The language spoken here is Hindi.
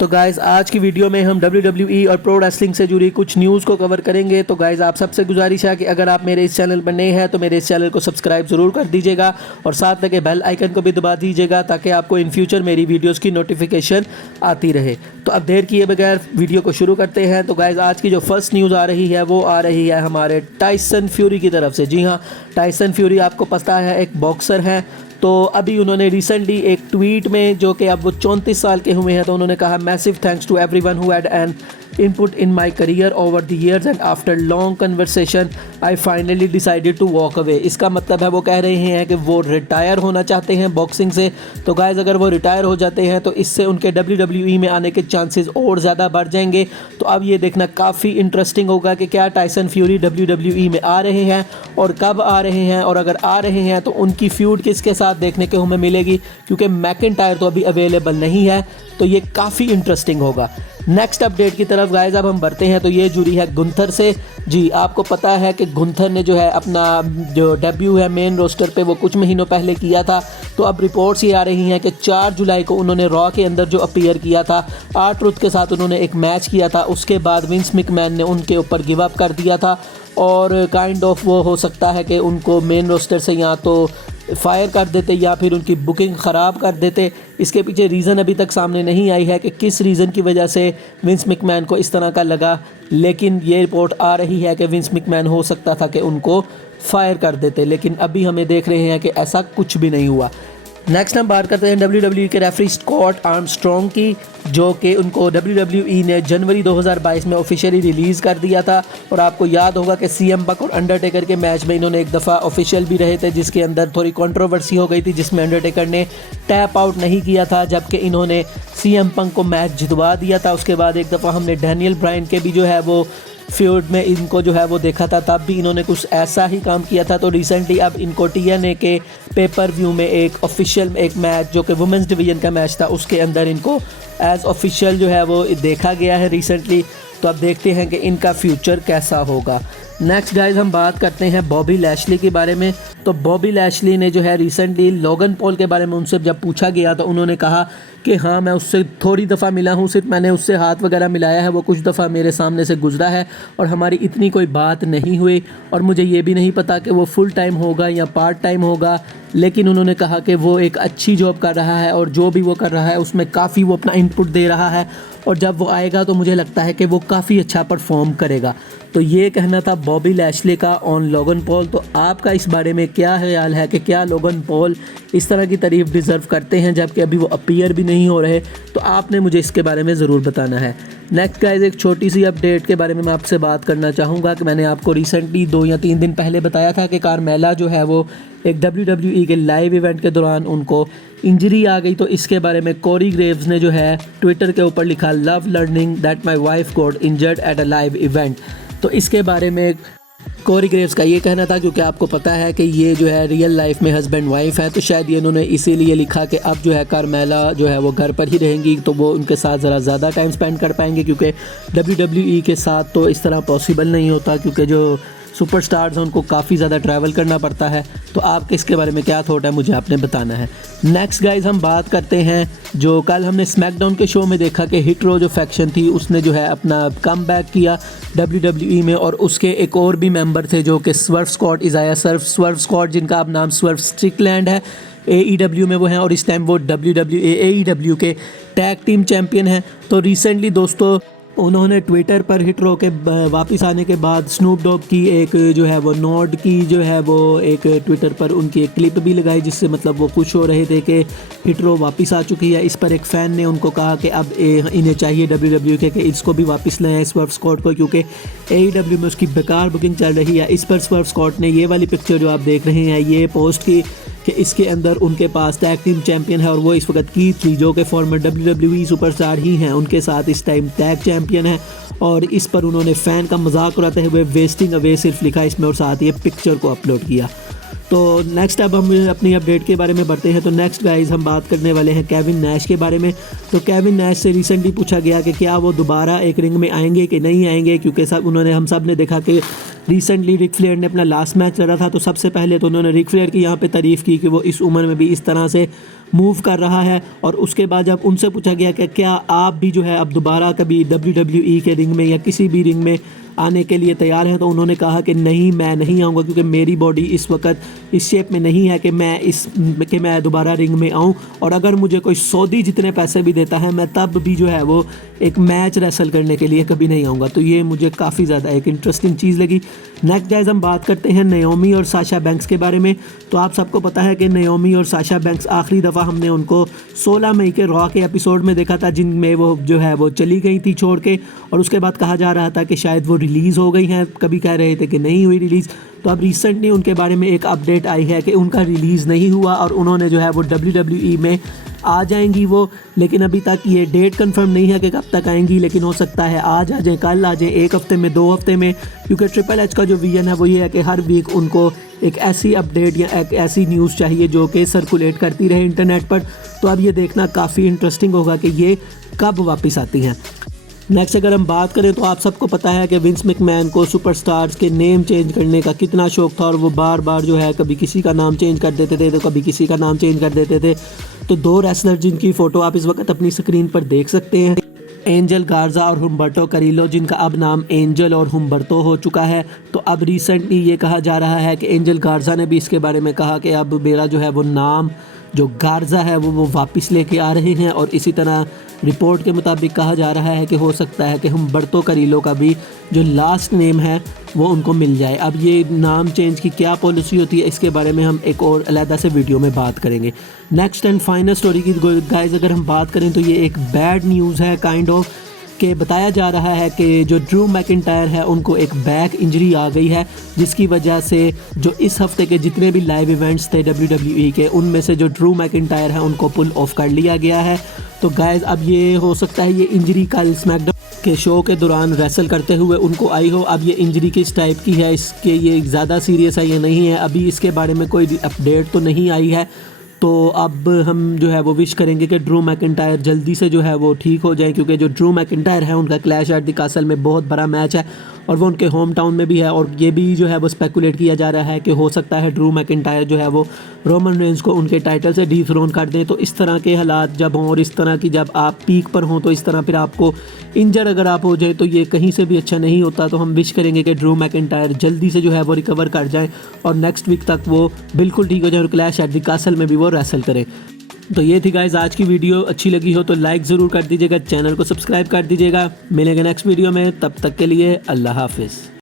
तो गाइज़ आज की वीडियो में हम WWE और प्रो रेसलिंग से जुड़ी कुछ न्यूज़ को कवर करेंगे। तो गाइज़ आप सबसे गुजारिश है कि अगर आप मेरे इस चैनल पर नए हैं तो मेरे इस चैनल को सब्सक्राइब ज़रूर कर दीजिएगा और साथ लगे बेल आइकन को भी दबा दीजिएगा ताकि आपको इन फ्यूचर मेरी वीडियोज़ की नोटिफिकेशन आती रहे। तो अब देर किए बगैर वीडियो को शुरू करते हैं। तो गाइज़ आज की जो फर्स्ट न्यूज़ आ रही है वो आ रही है हमारे टाइसन फ्यूरी की तरफ से। जी हाँ, टाइसन फ्यूरी आपको पता है एक बॉक्सर है। तो अभी उन्होंने रिसेंटली एक ट्वीट में, जो कि अब वो 34 साल के हुए हैं, तो उन्होंने कहा massive thanks to everyone who had an input in my career over the years and after long conversation I finally decided to walk away. इसका मतलब है वो कह रहे हैं कि वो रिटायर होना चाहते हैं बॉक्सिंग से। तो गाइज अगर वो रिटायर हो जाते हैं तो इससे उनके WWE में आने के चांसेस और ज़्यादा बढ़ जाएंगे। तो अब ये देखना काफ़ी इंटरेस्टिंग होगा कि क्या टाइसन फ्यूरी WWE में आ रहे हैं और कब आ रहे हैं, और अगर आ रहे हैं तो उनकी फ्यूड किसके साथ देखने को हमें मिलेगी, क्योंकि मैकिंटायर तो अभी अवेलेबल नहीं है। तो ये काफ़ी इंटरेस्टिंग होगा। नेक्स्ट अपडेट की तरफ गाइज अब हम बढ़ते हैं। तो ये जुड़ी है गुंथर से। जी आपको पता है कि गुंथर ने जो है अपना जो डेब्यू है मेन रोस्टर पे वो कुछ महीनों पहले किया था। तो अब रिपोर्ट्स ये आ रही हैं कि 4 जुलाई को उन्होंने रॉ के अंदर जो अपीयर किया था, R-Truth के साथ उन्होंने एक मैच किया था। उसके बाद विंस मैकमैन ने उनके ऊपर गिव अप कर दिया था और काइंड ऑफ वो हो सकता है कि उनको मेन रोस्टर से या तो फायर कर देते या फिर उनकी बुकिंग ख़राब कर देते। इसके पीछे रीज़न अभी तक सामने नहीं आई है कि किस रीज़न की वजह से विंस मैकमैन को इस तरह का लगा, लेकिन ये रिपोर्ट आ रही है कि विंस मैकमैन हो सकता था कि उनको फायर कर देते, लेकिन अभी हमें देख रहे हैं कि ऐसा कुछ भी नहीं हुआ। नेक्स्ट हम बात करते हैं WWE के रेफरी स्कॉट आर्मस्ट्रॉन्ग की, जो कि उनको WWE ने जनवरी 2022 में ऑफिशियली रिलीज़ कर दिया था। और आपको याद होगा कि CM पंक और अंडरटेकर के मैच में इन्होंने एक दफ़ा ऑफिशियल भी रहे थे, जिसके अंदर थोड़ी कंट्रोवर्सी हो गई थी, जिसमें अंडरटेकर ने टैप आउट नहीं किया था, जबकि इन्होंने CM पंक को मैच जितवा दिया था। उसके बाद एक दफ़ा हमने डैनियल ब्रायन के भी जो है वो फ्यूड में इनको जो है वो देखा था, तब भी इन्होंने कुछ ऐसा ही काम किया था। तो रिसेंटली अब इनको TNA के पेपर व्यू में एक ऑफिशियल एक मैच, जो कि वुमेंस डिवीज़न का मैच था, उसके अंदर इनको एज ऑफिशियल जो है वो देखा गया है रिसेंटली। तो अब देखते हैं कि इनका फ्यूचर कैसा होगा। नेक्स्ट गाइज हम बात करते हैं बॉबी लैशली के बारे में। तो बॉबी लैशली ने जो है रिसेंटली लोगन पॉल के बारे में उनसे जब पूछा गया तो उन्होंने कहा कि हाँ मैं उससे थोड़ी दफ़ा मिला हूँ, सिर्फ मैंने उससे हाथ वगैरह मिलाया है, वो कुछ दफ़ा मेरे सामने से गुजरा है और हमारी इतनी कोई बात नहीं हुई, और मुझे ये भी नहीं पता कि वो फुल टाइम होगा या पार्ट टाइम होगा। लेकिन उन्होंने कहा कि वो एक अच्छी जॉब कर रहा है और जो भी वो कर रहा है उसमें काफ़ी वो अपना इनपुट दे रहा है, और जब वो आएगा तो मुझे लगता है कि वो काफ़ी अच्छा परफॉर्म करेगा। तो ये कहना था बॉबी लैशली का ऑन लोगन पॉल। तो आपका इस बारे में क्या ख्याल है कि क्या लोगन पॉल इस तरह की तारीफ़ डिज़र्व करते हैं जबकि अभी वो अपीयर भी नहीं हो रहे? तो आपने मुझे इसके बारे में ज़रूर बताना है। नेक्स्ट गाइज एक छोटी सी अपडेट के बारे में मैं आपसे बात करना चाहूँगा कि मैंने आपको रिसेंटली 2 या 3 दिन पहले बताया था कि कारमेला जो है वो एक WWE के लाइव इवेंट के दौरान उनको इंजरी आ गई। तो इसके बारे में कोरी ग्रेव्स ने जो है ट्विटर के ऊपर लिखा, love learning that my wife got injured at a live event. तो इसके बारे में कोरी ग्रेव्स का ये कहना था, क्योंकि आपको पता है कि ये जो है रियल लाइफ में हस्बैंड वाइफ है, तो शायद ये इन्होंने इसीलिए लिखा कि अब जो है कारमेला जो है वो घर पर ही रहेंगी, तो वो उनके साथ ज़रा ज़्यादा टाइम स्पेंड कर पाएंगे, क्योंकि WWE के साथ तो इस तरह पॉसिबल नहीं होता, क्योंकि जो सुपरस्टार्स हैं उनको काफ़ी ज़्यादा ट्रैवल करना पड़ता है। तो आपके इसके बारे में क्या थॉट है मुझे आपने बताना है। नेक्स्ट गाइज हम बात करते हैं, जो कल हमने स्मैकडाउन के शो में देखा कि हिट रो जो फैक्शन थी उसने जो है अपना कम बैक किया WWE में, और उसके एक और भी मेंबर थे जो कि स्वर्व स्कॉट, इज़ाया स्वर्व स्कॉट, जिनका अब नाम स्वर्व स्ट्रिकलैंड है, AEW में वो हैं और इस टाइम वो AEW के टैग टीम चैम्पियन हैं। तो रिसेंटली दोस्तों उन्होंने ट्विटर पर हिट रो के वापस आने के बाद स्नूप डॉग की एक जो है वो नोड की जो है वो एक ट्विटर पर उनकी एक क्लिप भी लगाई, जिससे मतलब वो खुश हो रहे थे कि हिट रो वापस आ चुकी है। इस पर एक फ़ैन ने उनको कहा कि अब इन्हें चाहिए WWE के कि इसको भी वापस लाएं स्वर्व स्कॉट को, क्योंकि AEW में उसकी बेकार बुकिंग चल रही है। इस पर स्वर्व स्कॉट ने ये वाली पिक्चर जो आप देख रहे हैं ये पोस्ट की कि इसके अंदर उनके पास टैग टीम चैम्पियन है और वो इस वक्त की थी, जो कि फॉर्मर WWE सुपरस्टार ही हैं, उनके साथ इस टाइम टैग चैम्पियन है। और इस पर उन्होंने फ़ैन का मजाक उड़ाते हुए वेस्टिंग अवे सिर्फ लिखा इसमें और साथ ये पिक्चर को अपलोड किया। तो नेक्स्ट अब हम अपनी अपडेट के बारे में बढ़ते हैं। तो नेक्स्ट गाइज हम बात करने वाले हैं केविन नैश के बारे में। तो केविन नैश से रिसेंटली पूछा गया कि क्या वो दोबारा एक रिंग में आएंगे कि नहीं आएंगे, क्योंकि हम सब ने देखा कि रिसेंटली रिक फ्लेयर ने अपना लास्ट मैच लड़ा था। तो सबसे पहले तो उन्होंने रिक फ्लेयर की यहाँ पे तारीफ़ की कि वो इस उम्र में भी इस तरह से मूव कर रहा है। और उसके बाद जब उनसे पूछा गया कि क्या आप भी जो है अब दोबारा कभी WWE के रिंग में या किसी भी रिंग में आने के लिए तैयार हैं, तो उन्होंने कहा कि नहीं, मैं नहीं आऊँगा, क्योंकि मेरी बॉडी इस वक्त इस शेप में नहीं है कि मैं दोबारा रिंग में आऊँ। और अगर मुझे कोई सऊदी जितने पैसे भी देता है, मैं तब भी जो है वो एक मैच रेसल करने के लिए कभी नहीं आऊँगा। तो ये मुझे काफ़ी ज़्यादा एक इंटरेस्टिंग चीज़ लगी। नेक्स्ट गाइस हम बात करते हैं नाओमी और साशा बैंक्स के बारे में। तो आप सबको पता है कि नाओमी और साशा बैंक्स आखिरी दफ़ा हमने उनको 16 मई के रॉ के एपिसोड में देखा था, जिनमें वो जो है वो चली गई थी छोड़ के। और उसके बाद कहा जा रहा था कि शायद वो रिलीज़ हो गई हैं, कभी कह रहे थे कि नहीं हुई रिलीज़। तो अब रिसेंटली उनके बारे में एक अपडेट आई है कि उनका रिलीज़ नहीं हुआ और उन्होंने जो है वो WWE में आ जाएंगी वो। लेकिन अभी तक ये डेट कंफर्म नहीं है कि कब तक आएंगी, लेकिन हो सकता है आज आ जाए, कल आ जाए, एक हफ़्ते में, 2 हफ्ते में। क्योंकि ट्रिपल एच का जो विजन है वो ये है कि हर वीक उनको एक ऐसी अपडेट या एक ऐसी न्यूज़ चाहिए जो कि सर्कुलेट करती रहे इंटरनेट पर। तो अब ये देखना काफ़ी इंटरेस्टिंग होगा कि ये कब वापस आती हैं। नेक्स्ट अगर हम बात करें तो आप सबको पता है कि विंस मैकमैन को सुपरस्टार्स के नेम चेंज करने का कितना शौक़ था, और वो बार बार जो है कभी किसी का नाम चेंज कर देते थे तो कभी किसी का नाम चेंज कर देते थे। तो 2 रेसलर जिनकी फ़ोटो आप इस वक्त अपनी स्क्रीन पर देख सकते हैं, एंजल गार्जा और हुम्बर्टो कैरिलो, जिनका अब नाम एंजल और हुम्बर्टो हो चुका है। तो अब रिसेंटली ये कहा जा रहा है कि एंजल गार्जा ने भी इसके बारे में कहा कि अब मेरा जो है वो नाम जो गार्जा है वो वापस लेके आ रहे हैं। और इसी तरह रिपोर्ट के मुताबिक कहा जा रहा है कि हो सकता है कि हुम्बर्टो कैरिलो का भी जो लास्ट नेम है वो उनको मिल जाए। अब ये नाम चेंज की क्या पॉलिसी होती है, इसके बारे में हम एक और अलहदा से वीडियो में बात करेंगे। नेक्स्ट एंड फाइनल स्टोरी की गाइस अगर हम बात करें तो ये एक बैड न्यूज़ है काइंड ऑफ, कि बताया जा रहा है कि जो ड्रू मैकिंटायर है उनको एक बैक इंजरी आ गई है, जिसकी वजह से जो इस हफ्ते के जितने भी लाइव इवेंट्स थे WWE के, उनमें से जो ड्रू मैकिंटायर है उनको पुल ऑफ कर लिया गया है। तो गाइस अब ये हो सकता है ये इंजरी कल स्मैकडाउन के शो के दौरान रेसल करते हुए उनको आई हो। अब ये इंजरी किस टाइप की है, इसके ये ज़्यादा सीरियस है या नहीं है, अभी इसके बारे में कोई अपडेट तो नहीं आई है। तो अब हम जो है वो विश करेंगे कि ड्रू मैकिंटायर जल्दी से जो है वो ठीक हो जाए, क्योंकि जो ड्रू मैकिंटायर है उनका क्लैश एट द कासल में बहुत बड़ा मैच है और वो उनके होम टाउन में भी है। और ये भी जो है वो स्पेकुलेट किया जा रहा है कि हो सकता है ड्रू मैकिंटायर जो है वो रोमन रेंज को उनके टाइटल से डिथ्रोन कर दें। तो इस तरह के हालात जब हों और इस तरह की जब आप पीक पर हों, तो इस तरह फिर आपको इंजर अगर आप हो जाए तो ये कहीं से भी अच्छा नहीं होता। तो हम विश करेंगे कि ड्रू मैकिंटायर जल्दी से जो है वो रिकवर कर जाए और नेक्स्ट वीक तक वो बिल्कुल ठीक हो जाए और क्लैश एट द कासल में भी वो रेसल करें। तो ये थी गाइस आज की वीडियो, अच्छी लगी हो तो लाइक ज़रूर कर दीजिएगा, चैनल को सब्सक्राइब कर दीजिएगा। मिलेंगे नेक्स्ट वीडियो में, तब तक के लिए अल्लाह हाफिज़।